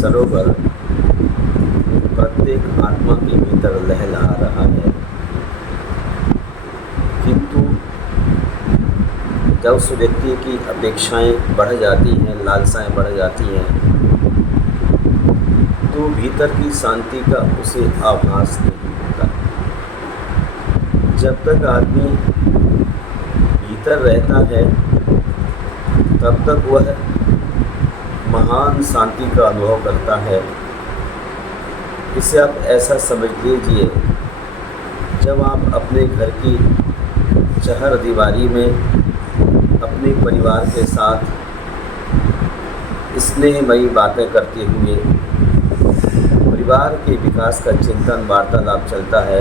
सरोवर प्रत्येक आत्मा के भीतर लहला रहा है, किंतु जब उस व्यक्ति की अपेक्षाएं बढ़ जाती हैं, लालसाएं बढ़ जाती हैं, तो भीतर की शांति का उसे आभास नहीं होता। जब तक आदमी भीतर रहता है तब तक वह महान शांति का अनुभव करता है। इसे आप ऐसा समझ लीजिए, जब आप अपने घर की चहर दीवारी में अपने परिवार के साथ स्नेहमयी बातें करते हुए परिवार के विकास का चिंतन वार्तालाप चलता है,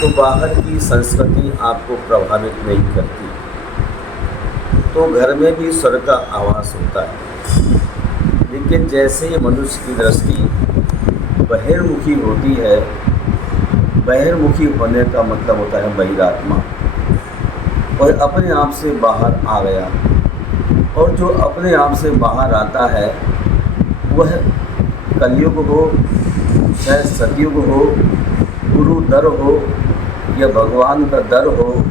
तो बाहर की संस्कृति आपको प्रभावित नहीं करती, तो घर में भी स्वर्ग का आवास होता है। लेकिन जैसे ही मनुष्य की दृष्टि बहिर्मुखी होती है, बहिर्मुखी होने का मतलब होता है बहिरात्मा, और अपने आप से बाहर आ गया, और जो अपने आप से बाहर आता है वह कलयुग हो चाहे सतयुग हो, गुरु दर हो या भगवान का दर हो,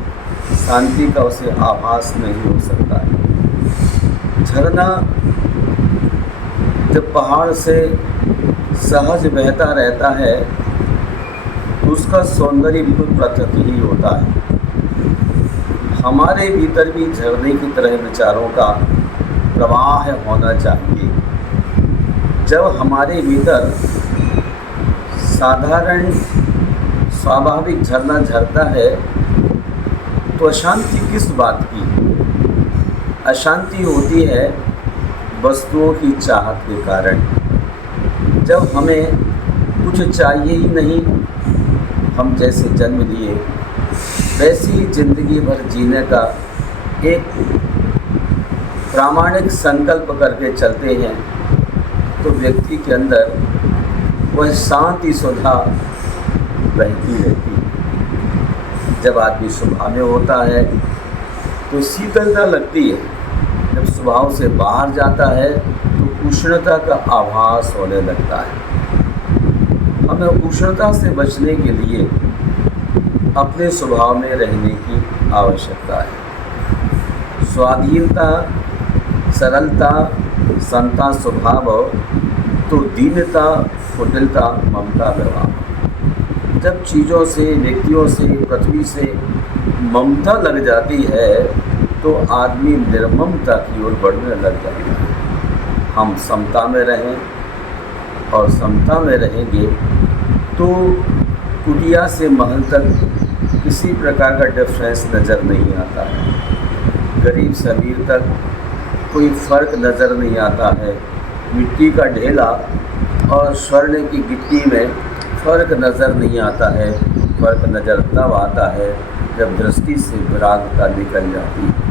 शांति का उसे आभास नहीं हो सकता है। झरना जब पहाड़ से सहज बहता रहता है तो उसका सौंदर्य बिल्कुल पृथक ही होता है। हमारे भीतर भी झरने की तरह विचारों का प्रवाह होना चाहिए। जब हमारे भीतर साधारण स्वाभाविक झरना झरता है तो अशांति किस बात की? अशांति होती है वस्तुओं की चाहत के कारण। जब हमें कुछ चाहिए ही नहीं, हम जैसे जन्म लिए वैसी ही जिंदगी भर जीने का एक प्रामाणिक संकल्प करके चलते हैं, तो व्यक्ति के अंदर वह शांति सुधा बहती रहती है। जब आदमी स्वभाव में होता है तो शीतलता लगती है, जब स्वभाव से बाहर जाता है तो उष्णता का आभास होने लगता है। हमें उष्णता से बचने के लिए अपने स्वभाव में रहने की आवश्यकता है। स्वाधीनता, सरलता, समता स्वभाव, तो दीनता, कुटिलता, ममता व्यवहार। जब चीज़ों से, व्यक्तियों से, पृथ्वी से ममता लग जाती है तो आदमी निर्ममता की ओर बढ़ने लग जाता है। हम समता में रहें और समता में रहेंगे तो कुटिया से महल तक किसी प्रकार का डिफरेंस नज़र नहीं आता है। गरीब से अमीर तक कोई फ़र्क नज़र नहीं आता है। मिट्टी का ढेला और स्वर्ण की गिट्टी में फ़र्क नज़र नहीं आता है। फ़र्क नज़र तब आता है जब दृष्टि से विरागता निकल जाती है।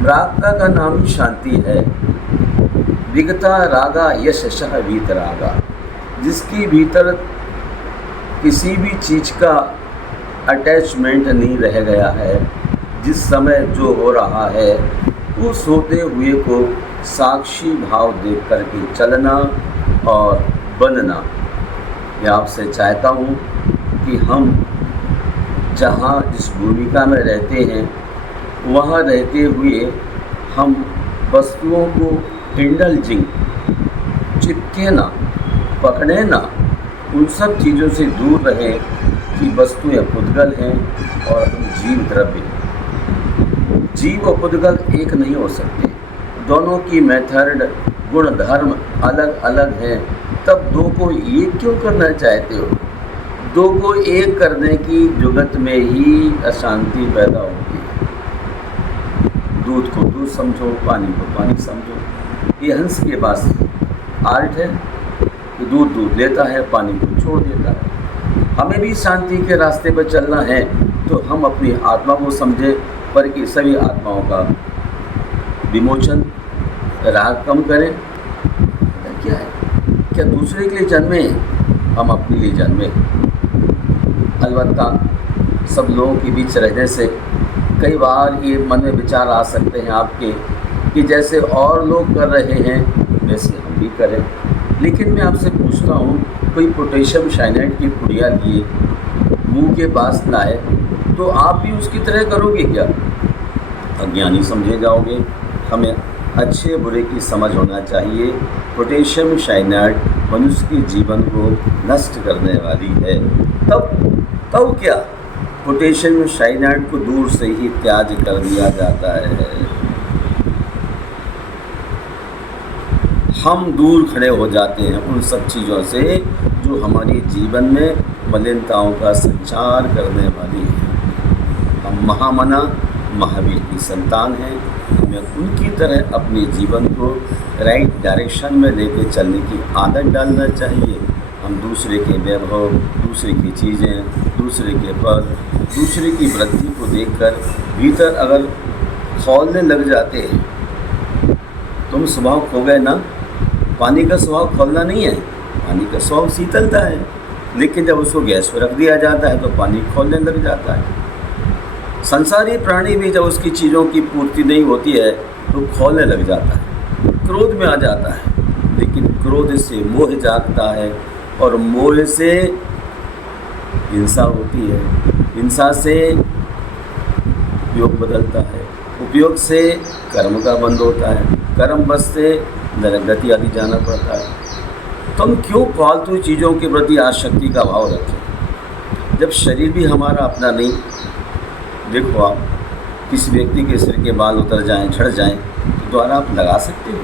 विरागता का नाम ही शांति है। विगता रागा यशः वीतरागा, जिसकी भीतर किसी भी चीज़ का अटैचमेंट नहीं रह गया है, जिस समय जो हो रहा है उस होते हुए को साक्षी भाव देख करके चलना और बनना। मैं आपसे चाहता हूँ कि हम जहाँ जिस भूमिका में रहते हैं वहाँ रहते हुए हम वस्तुओं को इंडल्जिंग, चिपके ना, पकड़े ना, उन सब चीज़ों से दूर रहें कि वस्तुएं पुद्गल हैं और हम जीव द्रव्य हैं। जीव और पुद्गल एक नहीं हो सकते, दोनों की मेथड, गुण, धर्म अलग अलग हैं। तब दो को एक क्यों करना चाहते हो? दो को एक करने की जुगत में ही अशांति पैदा होती है। दूध को दूध समझो, पानी को पानी समझो। ये हंस के पास आर्ट है कि दूध दूध लेता है, पानी को छोड़ देता है। हमें भी शांति के रास्ते पर चलना है तो हम अपनी आत्मा को समझें, पर कि सभी आत्माओं का विमोचन, राग कम करें। क्या है? क्या दूसरे के लिए जन्मे? हम अपने लिए जन्मे। अलबत्ता सब लोगों के बीच रहने से कई बार ये मन में विचार आ सकते हैं आपके कि जैसे और लोग कर रहे हैं वैसे हम भी करें। लेकिन मैं आपसे पूछता हूँ, कोई पोटेशियम साइनाइड की पुड़िया लिए मुंह के पास लाए तो आप भी उसकी तरह करोगे क्या? अज्ञानी समझे जाओगे। हमें अच्छे बुरे की समझ होना चाहिए। पोटेशियम साइनाइड मनुष्य के जीवन को नष्ट करने वाली है। तब क्या पोटेशियम साइनाइड को दूर से ही त्याग कर दिया जाता है। हम दूर खड़े हो जाते हैं उन सब चीज़ों से जो हमारे जीवन में मलिनताओं का संचार करने वाली है। हम महामना महावीर की संतान हैं। हमें उनकी तरह अपने जीवन को राइट डायरेक्शन में लेके चलने की आदत डालना चाहिए। हम दूसरे के वैभव, दूसरे की चीज़ें, दूसरे के पद, दूसरे की वृद्धि को देखकर भीतर अगर खौलने लग जाते हैं, तुम स्वभाव खो गए ना। पानी का स्वभाव खौलना नहीं है, पानी का स्वभाव शीतलता है। लेकिन जब उसको गैस पर रख दिया जाता है तो पानी खौलने लग जाता है। संसारी प्राणी भी जब उसकी चीज़ों की पूर्ति नहीं होती है तो खौलने लग जाता है, क्रोध में आ जाता है। लेकिन क्रोध से मोह जागता है और मोह से हिंसा होती है, हिंसा से उपयोग बदलता है, उपयोग से कर्म का बंद होता है, कर्म बस से नरकगति आदि जाना पड़ता है। तो हम क्यों फालतू चीज़ों के प्रति आसक्ति का भाव रखें जब शरीर भी हमारा अपना नहीं। देखो, आप किसी व्यक्ति के सिर के बाल उतर जाएं, झड़ जाएं तो द्वारा आप लगा सकते हो?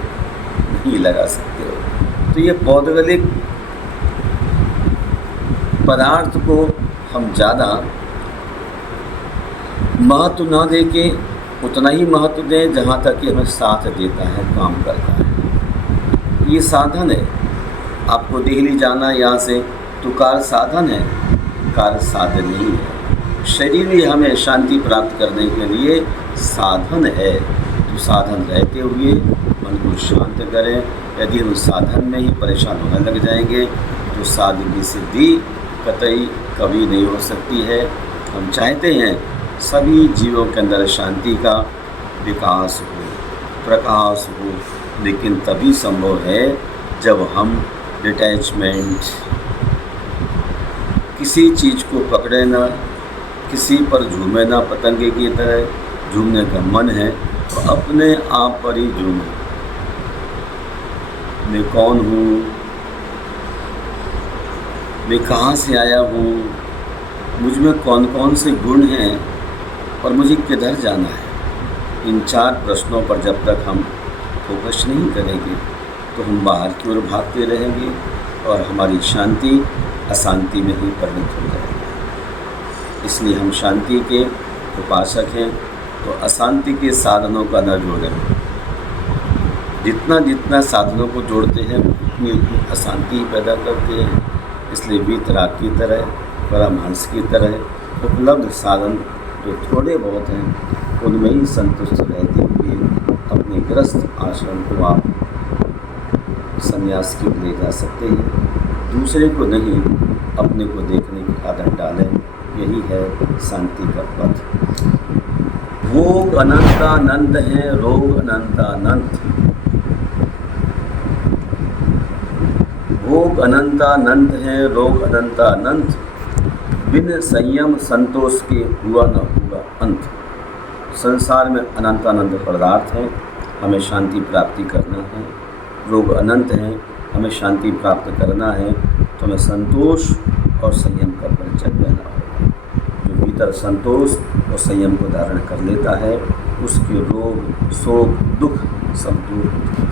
नहीं लगा सकते हो। तो ये पौद्गलिक पदार्थ को हम ज़्यादा महत्व ना दे के उतना ही महत्व दें जहाँ तक कि हमें साथ देता है, काम करता है। ये साधन है। आपको दिल्ली जाना यहाँ से तो कार साधन है, कार साधन नहीं है। शरीर भी हमें शांति प्राप्त करने के लिए साधन है। तो साधन रहते हुए मन को शांत करें। यदि हम साधन में ही परेशान होने लग जाएंगे तो साधन की सिद्धि कतई कभी नहीं हो सकती है। हम चाहते हैं सभी जीवों के अंदर शांति का विकास हो, प्रकाश हो, लेकिन तभी संभव है जब हम डिटैचमेंट, किसी चीज़ को पकड़े ना, किसी पर झूमे ना, पतंगे की तरह झूमने का मन है तो अपने आप पर ही झूमे। मैं कौन हूँ, मैं कहाँ से आया हूँ, मुझ में कौन कौन से गुण हैं और मुझे किधर जाना है। इन 4 प्रश्नों पर जब तक हम फोकस नहीं करेंगे तो हम बाहर की ओर भागते रहेंगे और हमारी शांति अशांति में ही परिणत हो जाएगी। इसलिए हम शांति के उपासक हैं तो अशांति के साधनों का न जोड़ें। जितना जितना साधनों को जोड़ते हैं उतनी उतनी अशांति पैदा करते हैं। इसलिए वीतराग की तरह, परमहंस की तरह उपलब्ध साधन जो थोड़े बहुत हैं उनमें ही संतुष्ट रहते हुए अपने गृहस्थ आश्रम को आप संन्यास के ले जा सकते हैं। दूसरे को नहीं, अपने को देखने की आदत डालें। यही है शांति का पथ। भोग अनंतानंद है, रोग अनंतानंत। भोग अनंतानंत है, रोग अनंतानंत। बिन संयम संतोष के हुआ न हुआ अंत। संसार में अनंतानंद पदार्थ हैं, हमें शांति प्राप्ति करना है। रोग अनंत हैं, हमें शांति प्राप्त करना है तो हमें संतोष और संयम का परिचय देना होगा। जो भीतर संतोष और संयम को धारण कर लेता है उसके रोग, शोक, दुख सब दूर होते हैं।